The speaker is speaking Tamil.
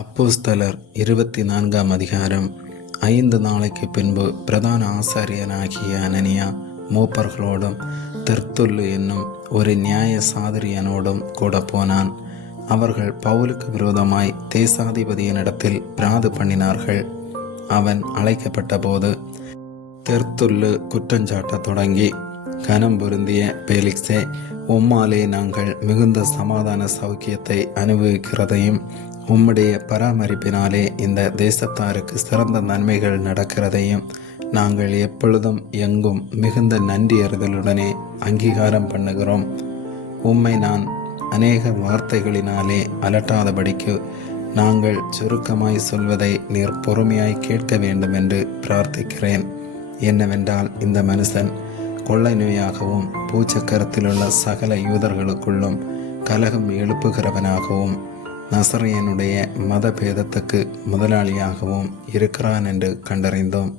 அப்போஸ்தலர் 24 அதிகாரம். 5 நாளைக்கு பின்பு பிரதான ஆசாரியனாகிய அனனியா மூப்பர்களோடும் தெர்த்துல்லு என்னும் ஒரு நியாய சாதுரியனோடும் கூட போனான். அவர்கள் பவுலுக்கு விரோதமாய் தேசாதிபதியினிடத்தில் பிராது பண்ணினார்கள். அவன் அழைக்கப்பட்ட போது தெர்த்துல்லு குற்றஞ்சாட்ட தொடங்கி, கனம் பொருந்திய பேலிக்ஸே, உம்மாலே நாங்கள் மிகுந்த சமாதான சௌக்கியத்தை அனுபவிக்கிறதையும் உம்முடைய பராமரிப்பினாலே இந்த தேசத்தாருக்கு சிறந்த நன்மைகள் நடக்கிறதையும் நாங்கள் எப்பொழுதும் எங்கும் மிகுந்த நன்றியறிதலுடனே அங்கீகாரம் பண்ணுகிறோம். உம்மை நான் அநேக வார்த்தைகளினாலே அலட்டாதபடிக்கு நாங்கள் சுருக்கமாய் சொல்வதை நீர் பொறுமையாய் கேட்க வேண்டும் என்று பிரார்த்திக்கிறேன். என்னவென்றால், இந்த மனுஷன் கொள்ளை நோயாகவும் பூச்சக்கரத்திலுள்ள சகல யூதர்களுக்குள்ளும் கலகம் எழுப்புகிறவனாகவும் நசரேயனுடைய மத பேதத்துக்கு முதலாளியாகவும் இருக்கிறான் என்று கண்டறிந்தோம்.